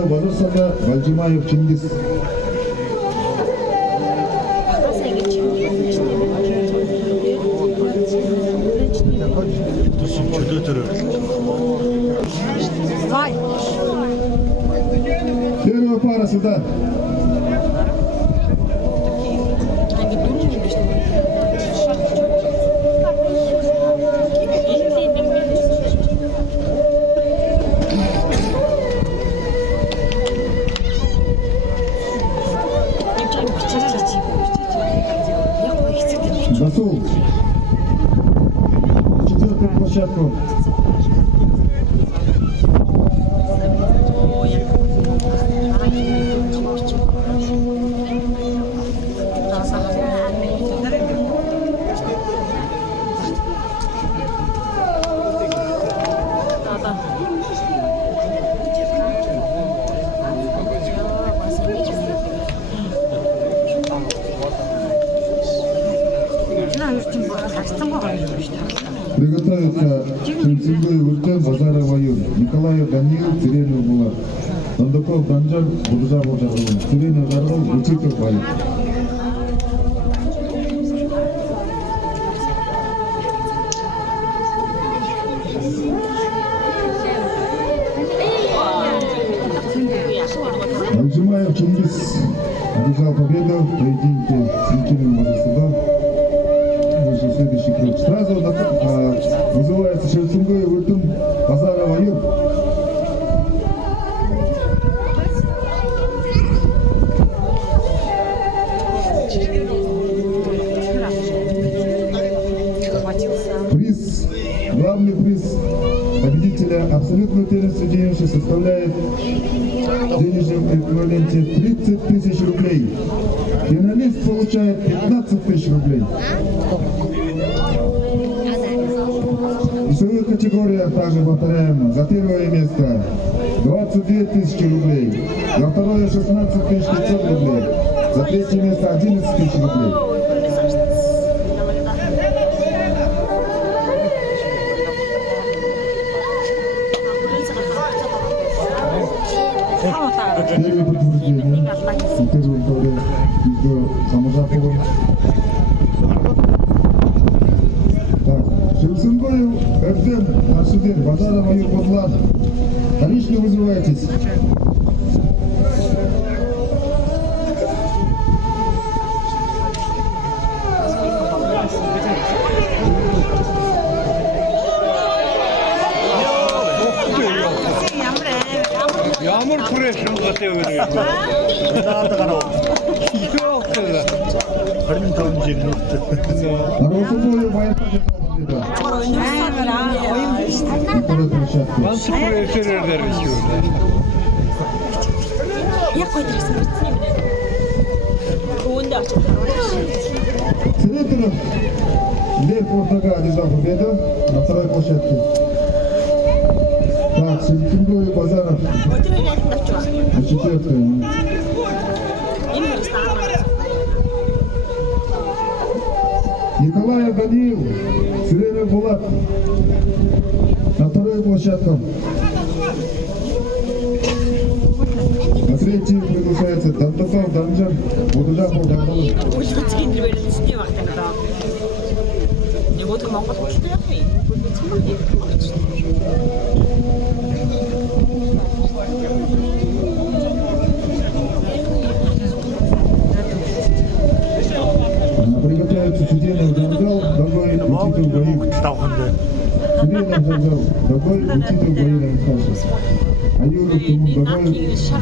победы Базарсада Бальжимаев Чингис. Первая пара сюда. Засул. Четвертую площадку. Приготовиться Чемсингой Уртен Базаров Аюр, Николаев Даниил, Циренов Булат, Дондуков Данжар, Будужа Божаров, Циренов Жаров, Бучиков Бай. Бальжимаев Чингис одержал победу в поединке с лечением Базарсуда. Следующий круг. Сразу вызывается Шельцунгой Выртым Базаров Аюр. Приз, главный приз победителя абсолютной первенства Денежи составляет в денежном эквиваленте 30 тысяч рублей. Финалист получает 15 тысяч рублей. Весовых категориях также повторяем. За первое место 22 тысячи рублей, за второе 16 500 рублей, за третье место 11 тысяч рублей. Первое подтверждение. Первый туре между Самужаповым. Шельцунгоев Эрдем Арсуден, Базаров Аюр Бутлан. Товарищи, вызывайтесь. Yağmur kureşim katıyor. Daha da karo. Yok. Karın tanıcı nokta. Народ боя Ben sıfır ötürürler istiyorlar. Сенаторов Лев Ортага одержал победу на второй площадке. Так, Шельцунгой Базаров на четвертой. Николаев Даниил, Циренов Булат на вторую площадку. На третью приглашается Дондуков Данжар, Будужа Божаров. Приготовится Чуденов Гангал, другой учитель боев. Чуденов Гангал, другой учитель боев Ранхаша. Аюров Тумун Бабаев,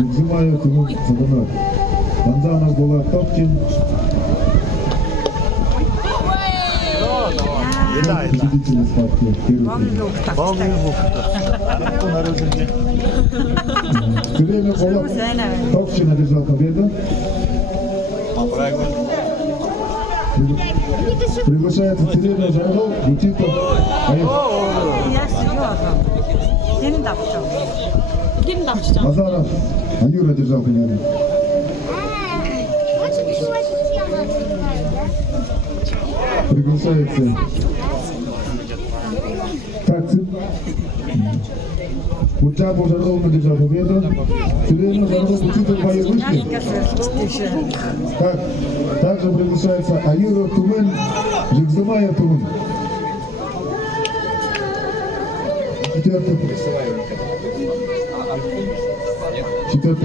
Букзимаев Тумун Саганар. Танзанов Булат Топчин. Победители схватки. Чуденов Булат Топчин одержал победу. Приглашается Циренов Жаров, Бутиков. Базаров Аюр одержал победу. Приглашается Таксин. Участвовал в ровно держал победу. Сюрена Зарубов учитель бои вышли. Также приглашается Аюров Тумен, Жигзамаев Тумен. Четвертый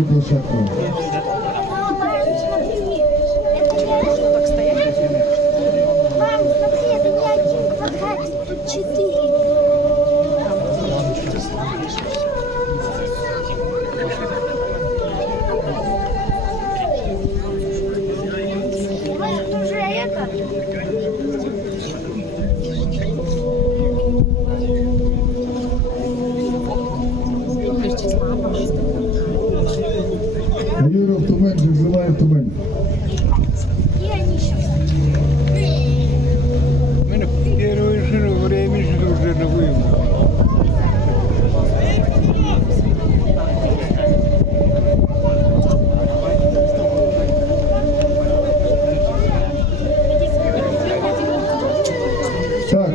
площадка. Аюров Тумен, Жигзамаев Тумен. Первый же время уже на выемку. Так,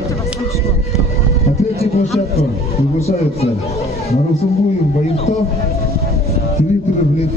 на третью площадку приглашаются Марусумбуев, Боевтов, Дмитрий Блин.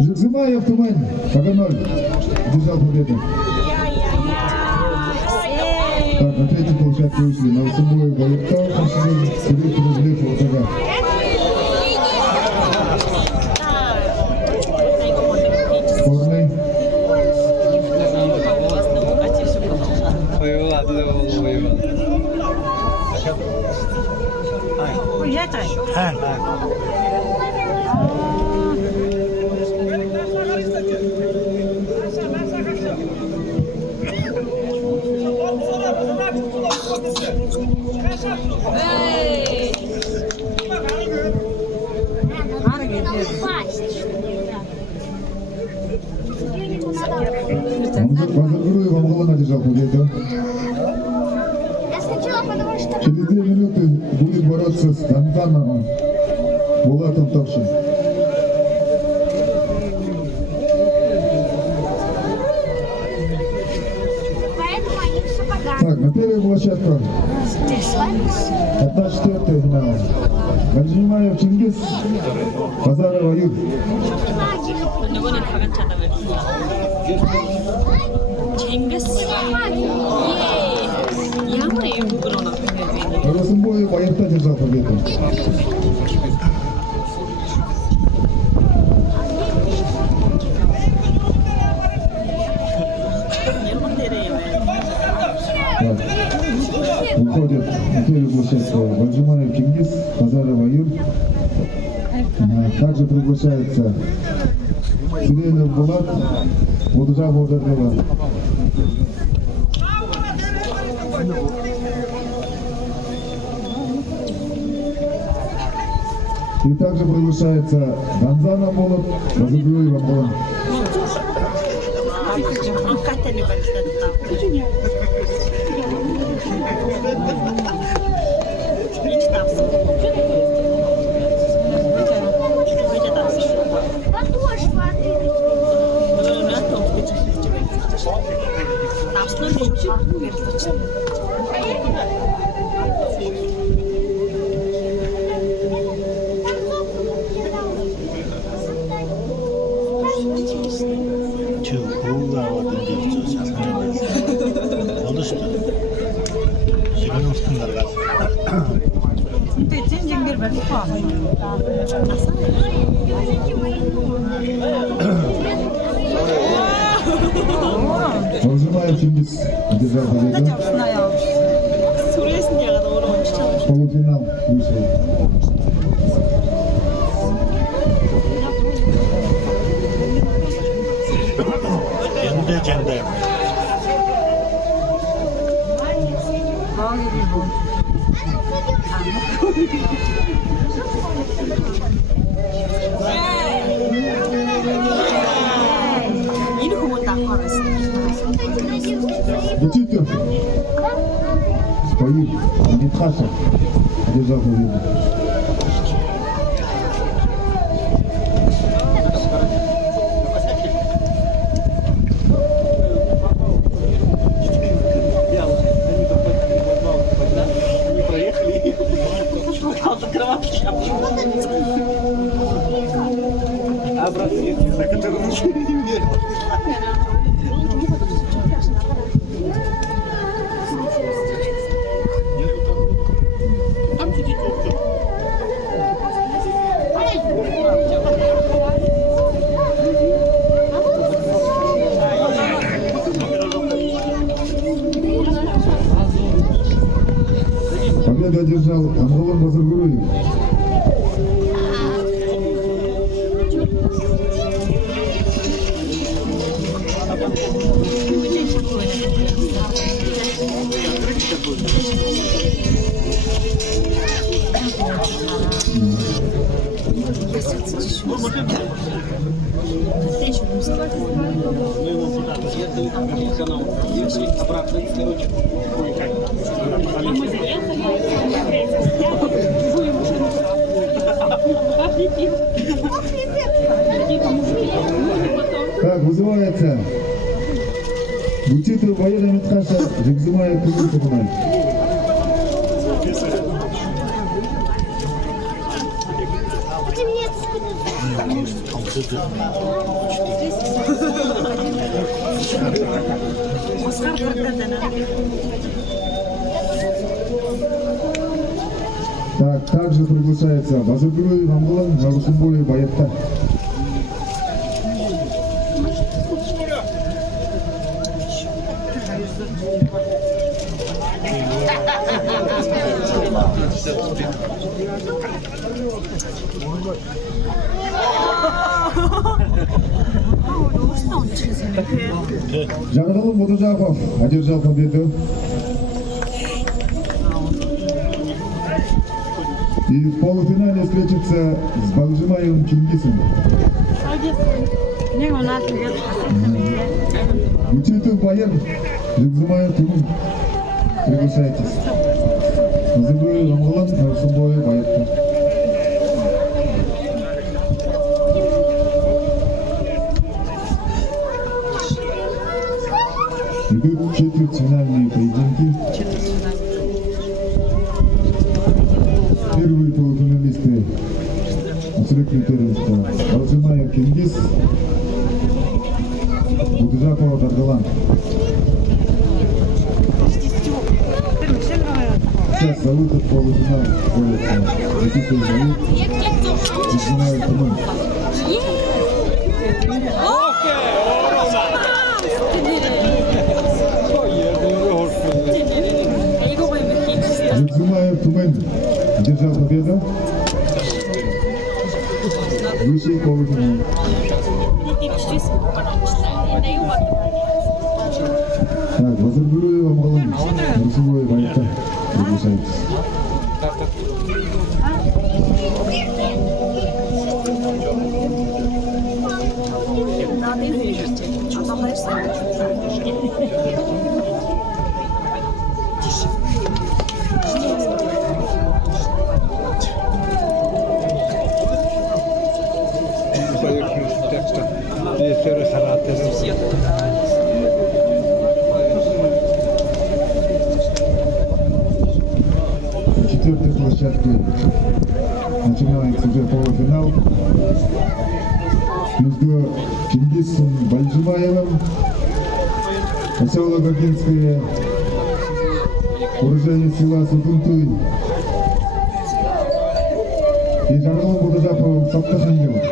Жигзамаев Тумен, Каганоль, держал победу. Так, на третью площадку вышли Марусумбуев, Боевтов, Дмитрий Блин, Волгоград. Спорный. Базаргуруев Амгалан одержал победу. Через 2 минуты будет бороться с Дантаном Булатом Токшин. Так, на первую площадку 1/4 финала. Гаджимаев Чингис, Базаров Аюб. Марусумбуев, Боевтов держал победу. Выходит на первую площадку Гаджимаев Чингис, Базаров Аюб. Также приглашается Сиренов Булат, Владжа Волгограда. И также приглашается Ганзана Молот, Базаргуруев Амгалан. Гаджимаев Чингис одержал победу. Полуфинал вышел. Cenде. Энэ хүмүүст авах Учитель. Бои. Дитхаса. Держал победу. Победу одержал Анголон Базаргуруев. Так, вызывается учитель военного медкаша Жекзимая Кузьмина. Так, также приглашается Базаргуруев Амгулан на Русумболе Баятта. Жангалым Мудужаков одержал победу. И в полуфинале встретится с Балжимаевым Чингисом. Учитель воен Жекзимая Тимур. Приглашайтесь. Базаргуруев Амгулан на Русумболе Баятта. Идут четвертьфинальные поединки. Первые полуфиналисты абсолютно первенства Балжимаев Кингис, Мудужаков Даргалан. Сейчас за выход в полуфинал борется учитель воен Жекзимая Тимур. Жекзимаев Тумен одержал победу. Вышел в полуфинал. Так, Базаргуруев Амгулан на Русумболе Баятта. Приглашайтесь. На четвертой площадке начинается уже полуфинал между Чингисом Бальжимаевым, поселок Агинское, уроженец села Сукунтуй, и Жангалым Мудужаковым Саптахангелом.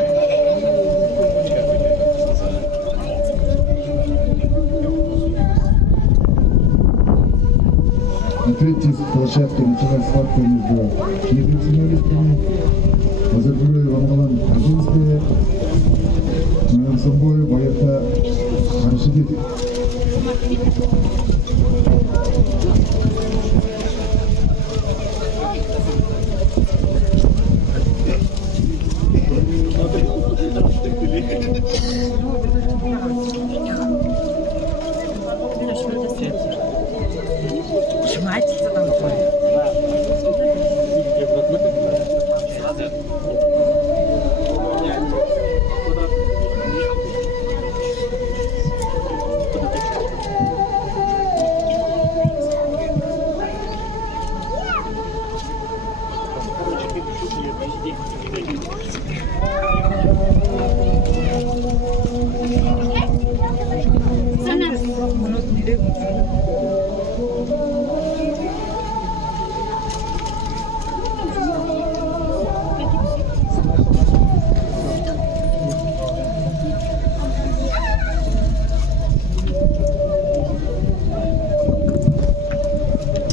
На третьей площадке началась схватка между четвертьфиналистами. Базаргуруев Амгулан Агинское, на Русумболе Баятта Харшидит.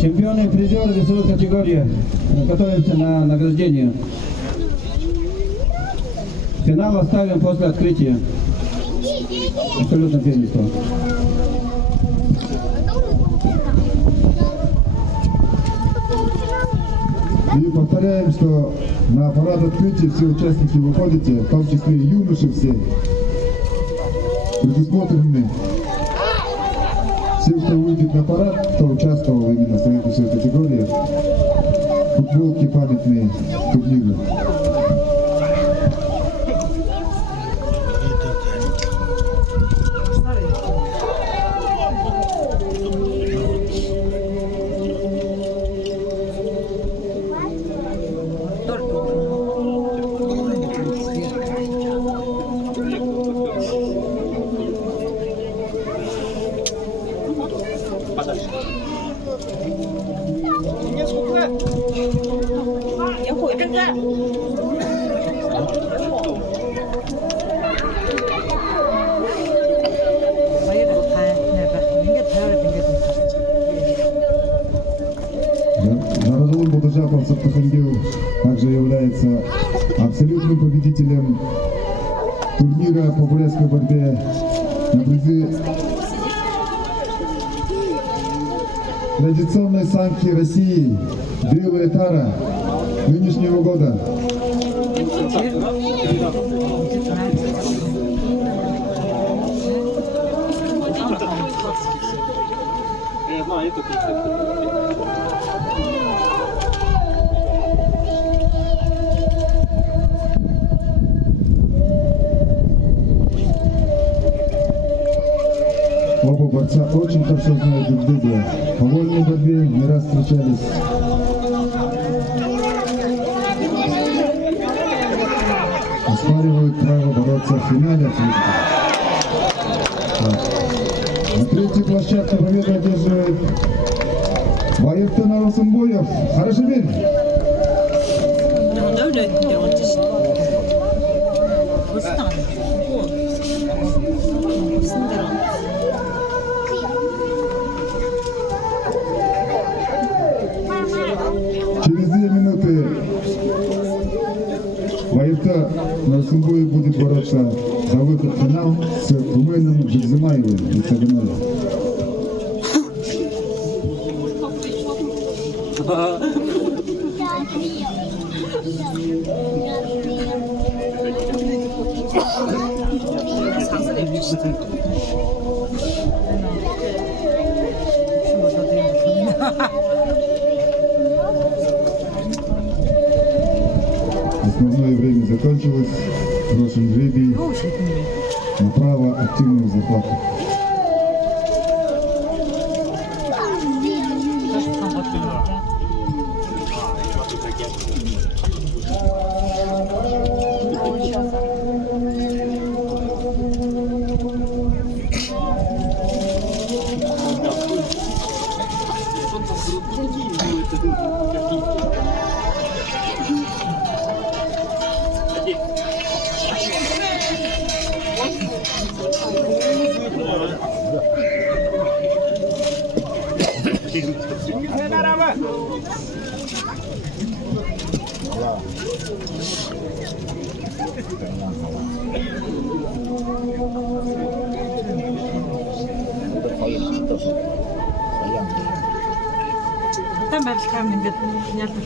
Чемпионы и призеры весовой категории готовимся на награждение. Финал оставим после открытия. Абсолютно первенство. И повторяем, что на парад открытия все участники выходите, в том числе и юноши все, предусмотрены. Все, кто выйдет на парад, кто участвовал именно в своей весовой категории, футболки памятные турниры. Я хочу это. Народовой Будажапов Саптахангил также является абсолютным победителем турнира по бурятской борьбе на призы традиционной самки России «Белая тара» нынешнего года. Оба борца очень хорошо знают друг друга. По вольной борьбе не раз встречались. Оспаривают право бороться в финале. На третьей площадке победу одерживает Байыртын Арусынбоев. Харашемир. Через 2 минуты Байыртын Арусынбоев будет бороться за выход в финал с Руменом Джекзимаевым, вице-финалом. Основное время закончилось. Брошен жребий на право активного захвата. Там камень где-то понятно.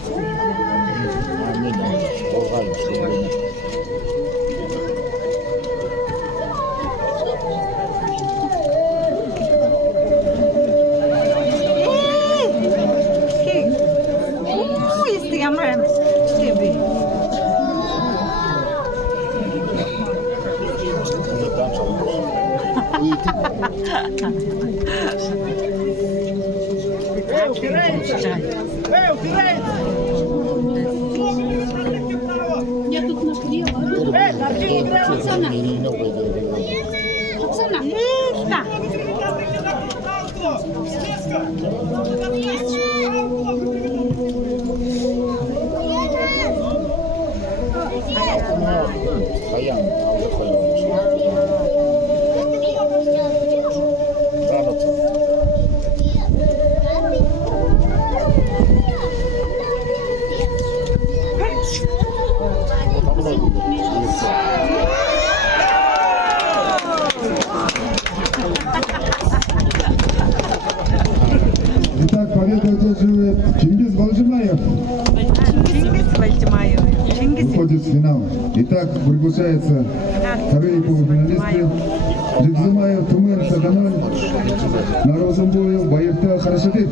Я тут нагрела. Оксана. Оксана. поддерживает Чингис Балжимаев. Чингис Бальтимаев. Чингис. Выходит в финал. Итак, приглашаются вторые полуфиналисты. Жигзимаев, Тумын, Саганой, на Розенбою, Байырта, Харашадип.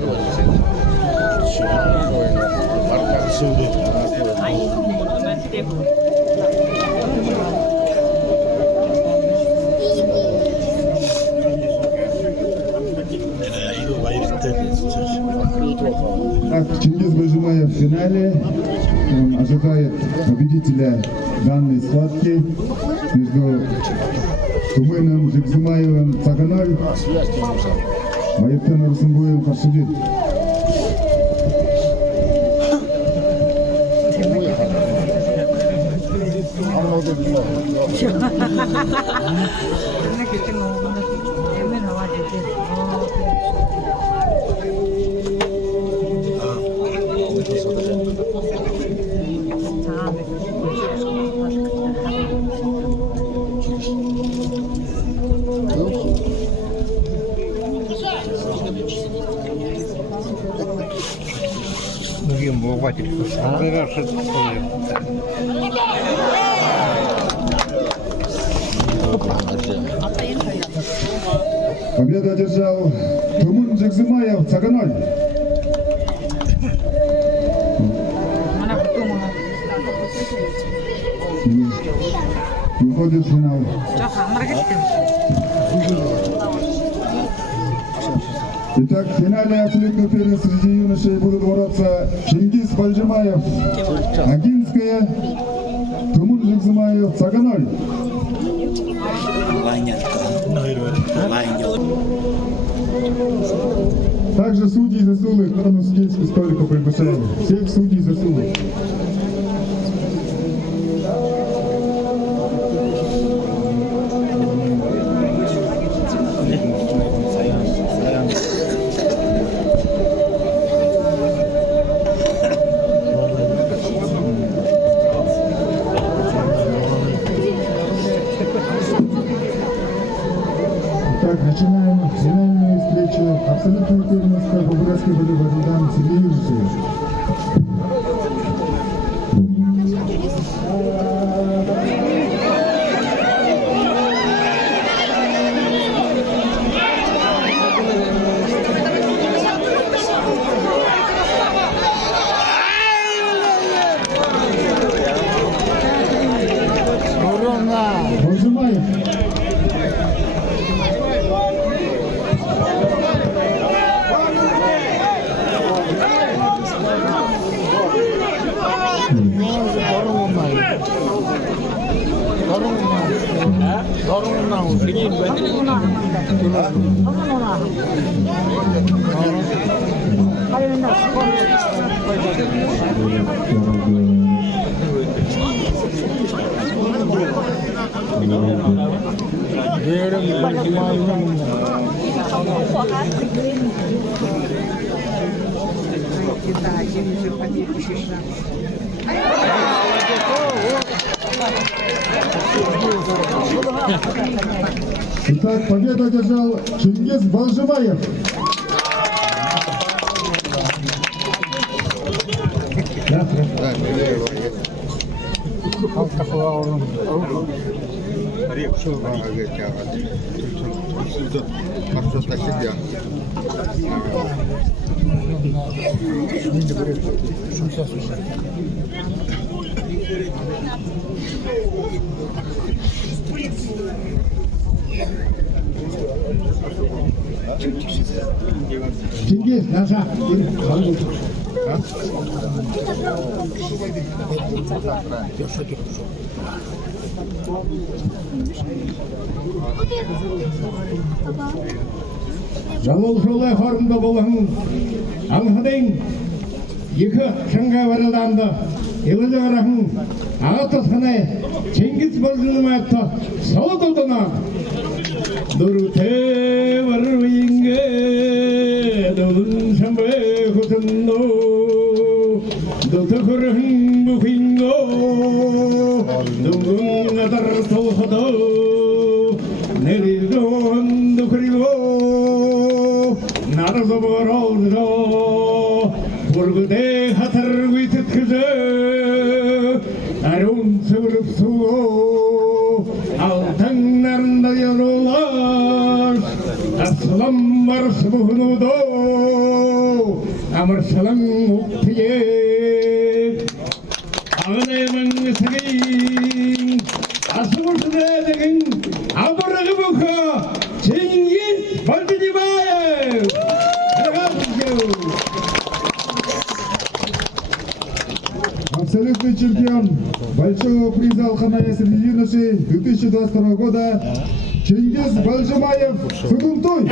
Так, Чингис Бальжимаев в финале. Он ожидает победителя данной схватки между Тумыном, Жигзимаевым, Цаганой, Байыртан, Розенбоем, Харашадип. Победу одержал Тумын Жигзимаев, Цаганой. Выходит в финал. Итак, в финале абсолютно первенства среди юношей будут бороться Чингис Бальжимаев, Агинская, Тумын Жигзимаев, Цаганой. Также судьи заслуги к этому судейскому столику приглашаем. Всех судей заслуги. Так, начинаем финальную встречу. Абсолютно первенство по братской борьбе среди юношей. Бальжимаев. Итак, победу одержал Чингис Балжимаев. Чингис, назад. Жалаушылы хорымда болың, аңғыдың, екі шыңға барылданды, елді қарақың, аға тұсқаны, Чингис Балжимаевты сау тұтына. Дұрыте бар үйінге, дұлын шамбы құтынды, дұты көрін бүкінгі, дұңғын атар толқыды, нерелдің дүкіргі, нарызы бар олды, Ургуде хатар витыткызы, арун сывырып сулу, алтыннарында янулар, асылам бар сыбығынуду, амыршалың уқтие. Ağlayman senin, asılsızı dedin, abırığı buka, Cengiz Baldibayev. Абсолютный чемпион большого приза Алханая среди юношей 2022 года Чингиз Балжимаев Сугунтуй.